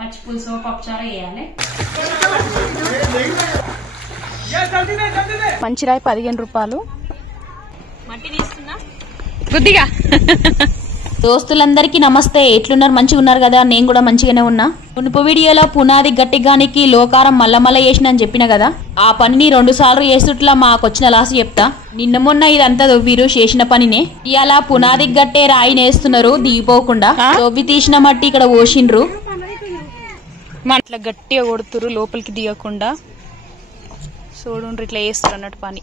పచ్చి పులుసు పప్పుచారు వేయాలి. మంచిరాయి 15 రూపాయలు. మట్టి తీస్తున్నా గుద్దిగా. దోస్తులందరికీ నమస్తే. ఎట్లున్నారు? మంచిగా ఉన్నారు కదా? నేను కూడా మంచిగానే ఉన్నా. మునుపు వీడియోలో పునాది గట్టిగానికి లోకారం మల్ల వేసిన అని చెప్పిన కదా, ఆ పనిని 2 సార్లు చేస్తుట్లా మాకొచ్చిన లాస్ చెప్తా. నిన్న మొన్న ఇదంతా దొవ్విరు చేసిన పనినే. ఇలా పునాది గట్టే రాయి నేస్తున్నారు దిగిపోకుండా. దొవ్వి తీసిన మట్టి ఇక్కడ పోసిండ్రు. ఇట్లా గట్టిగా కొడుతురు లోపలికి దిగకుండా. చూడు ఇట్లా వేస్తారు అన్నట్టు పని.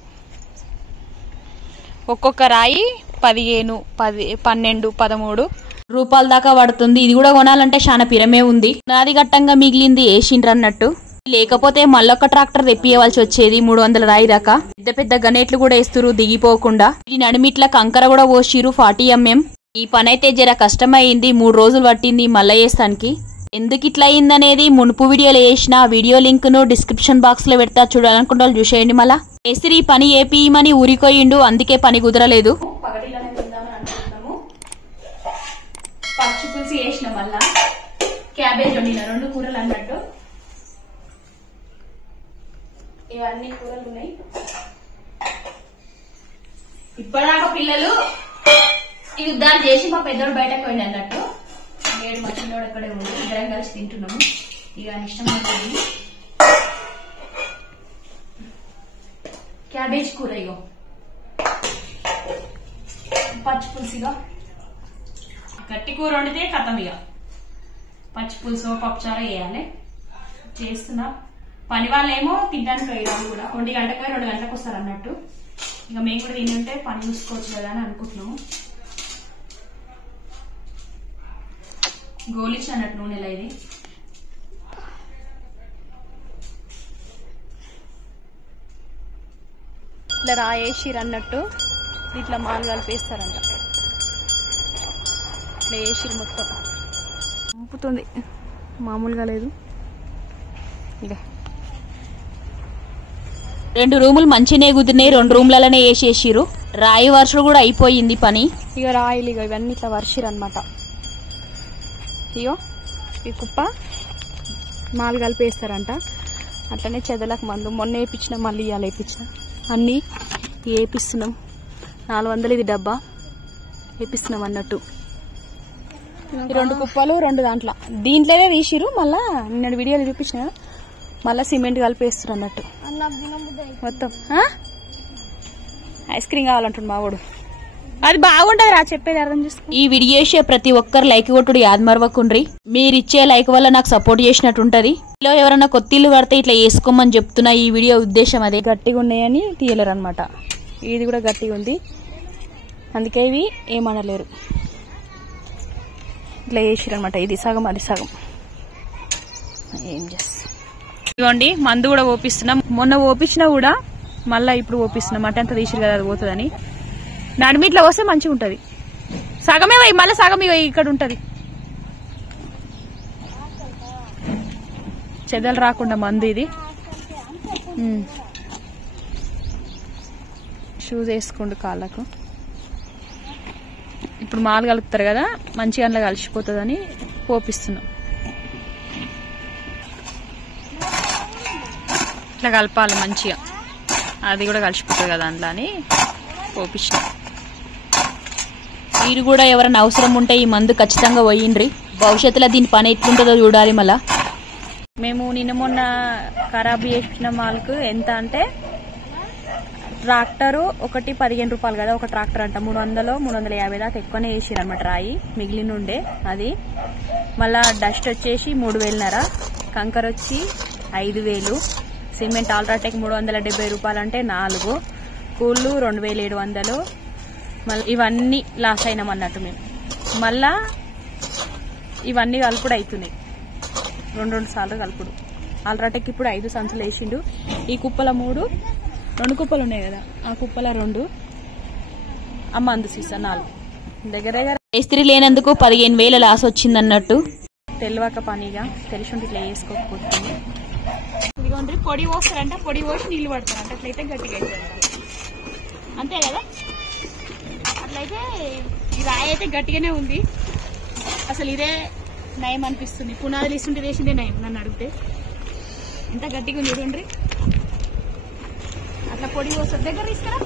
ఒక్కొక్క రాయి 15, 12, 13 రూపాయల దాకా పడుతుంది. ఇది కూడా కొనాలంటే చాలా పిరమే ఉంది. పునాది గట్టంగా మిగిలింది వేసిండ్రు అన్నట్టు. లేకపోతే మళ్ళొక్క ట్రాక్టర్ తెప్పియవలసి వచ్చేది 300 రాయి దాకా. పెద్ద పెద్ద గనేట్లు కూడా వేస్తురు దిగిపోకుండా. ఈ నడిమిట్ల కంకర కూడా పోసిరు 40 mm. ఈ పని అయితే జర కష్టమైంది. 3 రోజులు పట్టింది మళ్ళా వేస్తానికి. ఎందుకు ఇట్లా అయిందనేది మునుపు వీడియోలో వేసిన వీడియో లింక్ ను డిస్క్రిప్షన్ బాక్స్ లో పెడతా, చూడాలనుకుంటే చూసేయండి. మళ్ళా ఎసిరి పని ఏపీయమని ఊరికోయిండు, అందుకే పని కుదరలేదు. పచ్చి పులుసు వేసిన మళ్ళా క్యాబేజ్ వండిన 2 కూరలు అన్నట్టు. ఇవన్నీ కూరలు ఉన్నాయి. ఇప్పటిదాకా పిల్లలు ఈ యుద్ధాలు చేసి మా పెద్దోడు బయటకు పోయింది అన్నట్టు. నేడు మా చిన్నోడు అక్కడే ఉంది. ఇద్దరం కలిసి తింటున్నాము. ఇక ఇష్టం ఉంటుంది క్యాబేజ్ కూర. ఇగో పచ్చి పులుసుగా గట్టి కూర వండితే కథం. ఇక పచ్చి పులుసు పప్పుచారు వేయాలి. చేస్తున్నా. పని వాళ్ళేమో తినడానికి వేయాలి కూడా. 1 గంటకు 2 గంటలకు వస్తారు అన్నట్టు. ఇక మేము కూడా తింటుంటే పని చూసుకోవచ్చు కదా అని అనుకుంటున్నాము. గోలిచ్చి అన్నట్టు నూనెలా ఇది. ఇట్లా రాయేసిరు అన్నట్టు. ఇట్లా మాలు కలిపేస్తారంట. ఇట్లా వేసిరు మొత్తం. పంపుతుంది మామూలుగా లేదు. ఇక 2 రూములు మంచినే కుదిరినాయి. 2 రూమ్లలోనే వేసేసిరు. రాయి వర్షం కూడా అయిపోయింది పని. ఇక రాయిలు ఇక ఇవన్నీ ఇట్లా వర్షిరు అనమాట. ఇగో ఈ కుప్ప మాలు కలిపేస్తారంట. అట్లనే చెదలకు మందు మొన్న వేయించిన, మళ్ళీ ఇవాళ వేయించిన. అన్నీ వేపిస్తున్నాం. 400 ఇది డబ్బా వేపిస్తున్నాం అన్నట్టు. 2 కుప్పలు 2 దాంట్లో దీంట్లోనే తీసిరు. మళ్ళా నిన్న వీడియోలు చూపించిన. మళ్ళా సిమెంట్ కలిపేస్తారు అన్నట్టు మొత్తం. ఐస్ క్రీమ్ కావాలంటుండు మా వాడు. అది బాగుంటది రా, చెప్పేది అర్థం చేసుకో. ఈ వీడియో చేసే ప్రతి ఒక్కరు లైక్ కొట్టుడు యాద్ మరవకుండ్రి. మీరిచ్చే లైక్ వల్ల నాకు సపోర్ట్ చేసినట్టు ఉంటది. ఇలా ఎవరైనా కొత్త ఇల్లు కడితే ఇట్లా వేసుకోమని చెప్తున్నా. ఈ వీడియో ఉద్దేశం అదే. గట్టిగా ఉన్నాయని తీయలేరు అనమాట. ఇది కూడా గట్టిగా ఉంది, అందుకే ఇవి ఏమనలేరు. ఇట్లా వేసిరు అనమాట. ఇది సగం అది సగం. ఏం చేస్తా. ఇదిగోండి మందు కూడా ఓపిస్తున్నాం. మొన్న ఓపించినా కూడా మళ్ళీ ఇప్పుడు ఓపిస్తున్నాం. మట్టి అంతా తీసిరు కదా, అది పోతుందని. నడిమిట్లా వస్తే మంచిగా ఉంటది. సగమే పోయి మళ్ళీ సగం ఇక్కడ ఉంటది. చెదలు రాకుండా మందు ఇది. షూస్ వేసుకోండి కాళ్ళకు. ఇప్పుడు మాలు కలుపుతారు కదా, మంచిగా అందులో కలిసిపోతుందని పోపిస్తున్నాం. ఇట్లా కలపాలి మంచిగా, అది కూడా కలిసిపోతుంది కదా అందులో అని పోపించినాం. మీరు కూడా ఎవరైనా అవసరం ఉంటే ఈ మందు ఖచ్చితంగా పోయిండ్రి. భవిష్యత్తులో దీని పని ఎట్లుంటుందో చూడాలి. మళ్ళా మేము నిన్న మొన్న ఖరాబ్ చేసిన మాల్కు ఎంత అంటే, ట్రాక్టరు ఒకటి 15 రూపాయలు కదా ఒక ట్రాక్టర్ అంట. 300, 350 దాకా ఎక్కువనే వేసిరు అనమాట. రాయి మిగిలిన ఉండే అది. మళ్ళా డస్ట్ వచ్చేసి 3,500, కంకర వచ్చి 5,000, సిమెంట్ ఆల్ట్రాటెక్ 370 రూపాయలు అంటే 4, కూళ్ళు 2,700. మళ్ళీ ఇవన్నీ లాస్ అయినాం అన్నట్టు మేము. మళ్ళా ఇవన్నీ కలుపుడు అవుతున్నాయి. 2 సార్లు కలుపుడు. ఆల్ట్రాటెక్ ఇప్పుడు 5 సంచులు వేసిండు. ఈ కుప్పల 3, 2 కుప్పలు ఉన్నాయి కదా, ఆ కుప్పల 2, ఆ మందు సీసా 4. దగ్గర దగ్గర మేస్త్రి లేనందుకు 15,000 లాస్ వచ్చిందన్నట్టు. తెలియక పనిగా తెలిసి ఉంటే ఇట్లా వేసుకోకపోతుంది. ఇదిగోండి పొడి పోస్తారంట. పొడి పోసి నీళ్లు పడతారంట. అట్లయితే గట్టిగా అవుతుంది అంతే కదా. అట్లయితే ఈ రాయి అయితే గట్టిగానే ఉంది. అసలు ఇదే నయం అనిపిస్తుంది. పునాదులు ఇస్తుంటే వేసిందే నయం నన్ను అడిగితే. ఎంత గట్టిగా ఉంది చూడండి. అట్లా పొడి వస్తుంది దగ్గర తీసుకురా.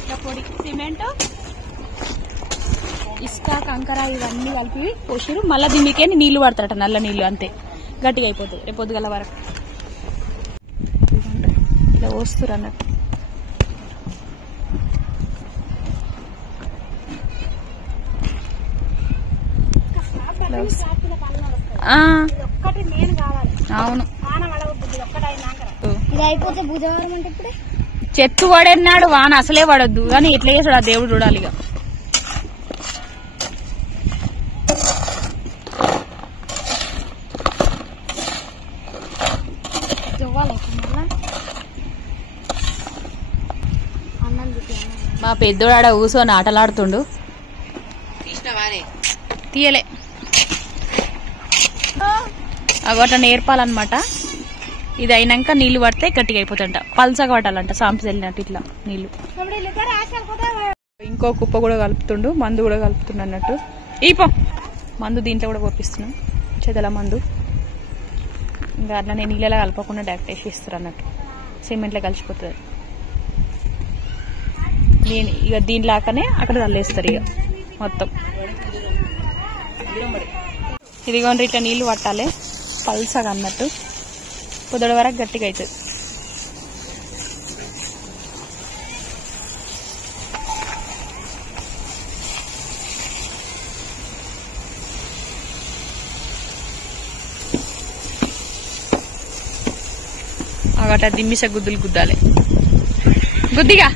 ఇట్లా పొడి సిమెంట్ ఇసుక కంకర ఇవన్నీ కలిపి పోసిరు. మళ్ళీ దీనికే నీళ్లు పడతారట, నల్ల నీళ్లు. అంతే గట్టిగా అయిపోతుంది రేపు పొద్దుగల వరకు. ఇట్లా పోస్తురు అన్నట్టు. అవును చెత్తు పడేనాడు వాన అసలే పడొద్దు కానీ ఎట్లా చేసాడు ఆ దేవుడు చూడాలి. ఇక మా పెద్దోడు ఆడ కూర్చొని ఆటలాడుతుండు. తీయలే అగొట్ట నేర్పాలన్నమాట. ఇది అయినాక నీళ్లు పడితే గట్టిగా అయిపోతుంట. పల్సగా పట్టాలంట సాంప్స్ వెళ్ళినట్టు ఇట్లా నీళ్లు. ఇంకో కుప్ప కూడా కలుపుతుండు, మందు కూడా కలుపుతుండు అన్నట్టు. ఈపో మందు దీంట్లో కూడా పోపిస్తున్నాం, చెదల మందు. ఇంకా అట్లా నేను నీళ్ళలా కలపకుండా డైరెక్ట్ వేసి ఇస్తారు అన్నట్టు. సిమెంట్లో కలిసిపోతుంది. నేను ఇక దీనిలాగానే అక్కడ చల్లేస్తారు ఇక మొత్తం. ఇదిగోండి ఇట్లా నీళ్లు పట్టాలి పల్సగా అన్నట్టు. పొద్దుడ వరకు గట్టిగా అవుతుంది. అగట దిమ్మిస గుద్దులు గుద్దాలి. గుద్దిగా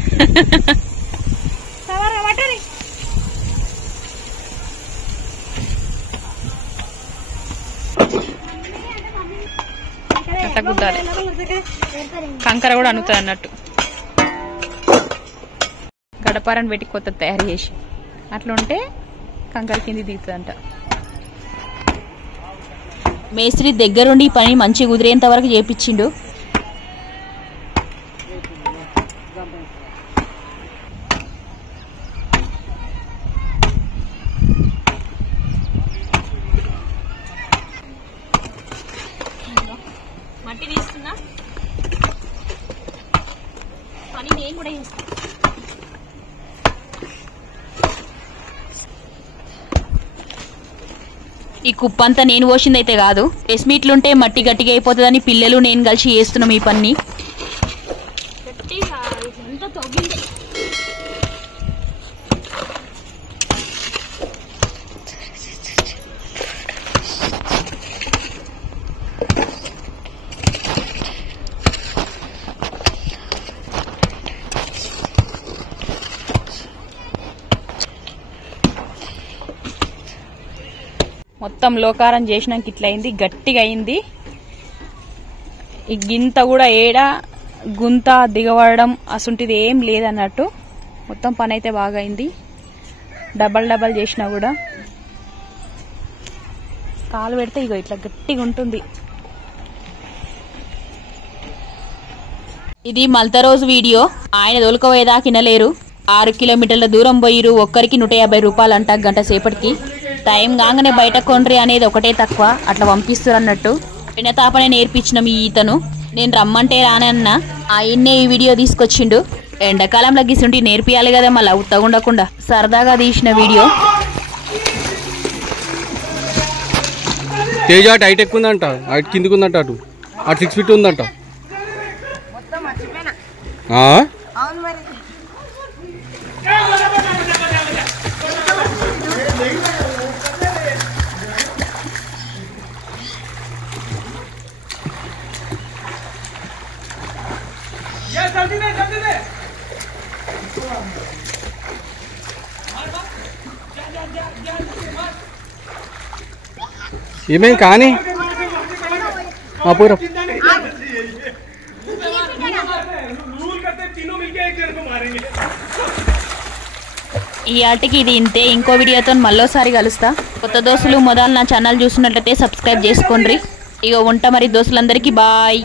అట్లా గుద్దాలి. కంకర కూడా అనుతుంది అన్నట్టు. గడపారని పెట్టి కొత్త తయారు చేసి అట్లా ఉంటే కంకర కింది దిగుతుందంట. మేస్త్రి దగ్గరుండి ఈ పని మంచి కుదిరేంత వరకు చేపించిండు. మట్టి తీస్తున్నా పని నేను కూడా చేస్తా. ఈ కుప్పంతా నేను పోసిందైతే కాదు, ప్రెస్ మీట్లుంటే మట్టి గట్టిగా అయిపోతుందని పిల్లలు నేను కలిసి చేస్తున్నాం ఈ పని. మొత్తం లోకారం చేసినాక ఇట్లా అయింది, గట్టిగా అయింది. ఈ గింత కూడా ఏడ గుంత దిగవడం అసంటిది ఏం లేదన్నట్టు. మొత్తం పని అయితే బాగా అయింది. డబల్ డబల్ చేసినా కూడా కాలు పెడితే ఇగో ఇట్లా గట్టిగా ఉంటుంది. ఇది మల్త రోజు వీడియో. ఆయన దొలకపోయేదాకా వినలేరు. 6 కిలోమీటర్ల దూరం పోయిరు. ఒక్కరికి 150 రూపాయలు అంట గంట సేపటికి. టైం కాగానే బయట కొండ్రి అనేది ఒకటే తక్కువ, అట్లా పంపిస్తారు అన్నట్టు. వినతాపనే నేర్పించిన మీ ఈతను నేను రమ్మంటే రానన్నా ఆయన్నే ఈ వీడియో తీసుకొచ్చిండు. ఎండాకాలంలో గిసుంటి నేర్పియాలి కదా, మళ్ళీ ఉత్తగుండకుండా సరదాగా తీసిన వీడియో. తేజ అటు హైట్ ఎక్కువ ఉందంట, అటు కిందికి ఉందంట, అటు 6 ఫీట్ ఉందంట. ఏమేం కానీ పోయిరా. ఈ ఆటకి ఇది ఇంతే. ఇంకో వీడియోతో మళ్ళోసారి కలుస్తా. కొత్త దోస్తులు మొదలు నా ఛానల్ చూసినట్లయితే సబ్స్క్రైబ్ చేసుకోండి. ఇక ఉంటా మరి దోస్తులందరికీ బాయ్.